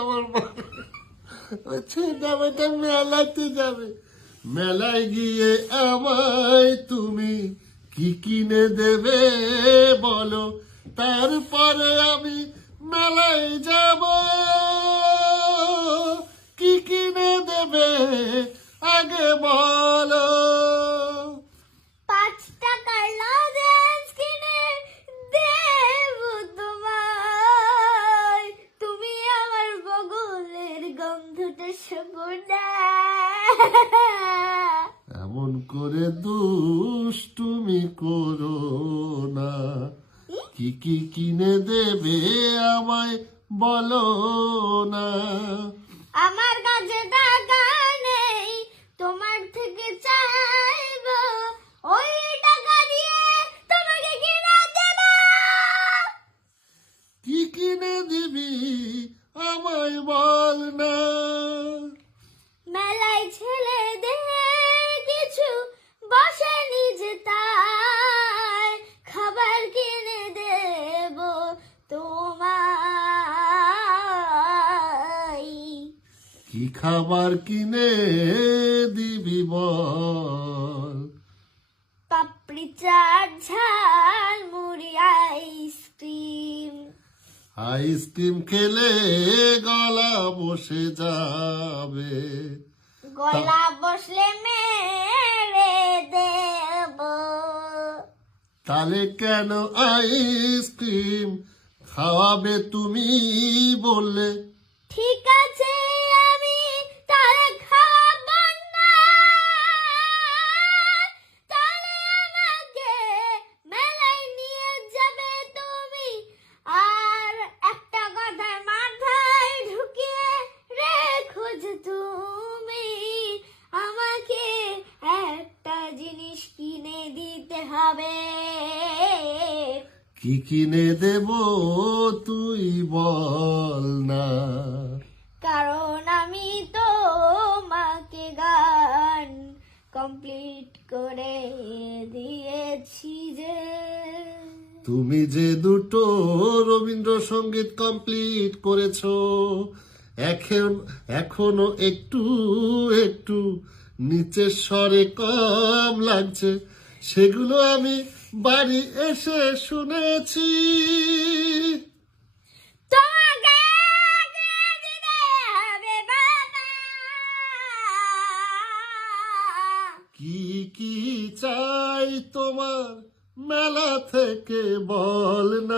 আমার ছেলেটা মেলাতে যাবে, মেলায় গিয়ে আমায় তুমি কি কিনে দেবে বলো, তারপরে আমি মেলায় যাব। কি কিনে দেবে আগে বলো। 5 টাকার লজেন্স কিনে দেব তোমায়, তুমি আমার বগলের গন্ধটা শোনা। এমন করে দুষ্টুমি করো না, কি কি কিনে দেবে আমায় বলো না। আমার কাছে টাকা নেই, তোমার থেকে চাইবো, ওই টাকা দিয়ে তোমাকে কিনে দেব। কি কিনে দিবি আমায় বল না। মেলায় ছেলেদের কিছু বসেনি যে তাই, খাবার কিনে দেব তোমায়। কি খাবার কিনে দিবি বল। পাপড়ি চাট, ঝাল মুড়ি, আইসক্রিম। আইসক্রিম খেলে গলা বসে যাবে, গলা বসলে মেরে দেব। তাহলে কেন আইসক্রিম খাওয়াবে তুমি বললে। ঠিক আছে, আমি তাহলে খাওয়াবো না, তাহলে আমাকে মেলায় নিয়ে যাবে তুমি, আর একটা কথা মাথায় ঢুকিয়ে রেখো যে তুমি আমাকে একটা জিনিস কিনে দিতে হবে। কি কিনে দেব তুই বল না। কারণ আমি তোমাকে গান কমপ্লিট করে দিয়েছি যে। তুমি যে দুটো রবীন্দ্রসঙ্গীত কমপ্লিট করেছো, এখনো একটু একটু নিচের স্বরে কম লাগছে, সেগুলো আমি বাড়ি এসে শুনেছি। তোমাকে কিনে দিতে হবে বাবা। কি কি চাই তোমার মেলা থেকে বল না।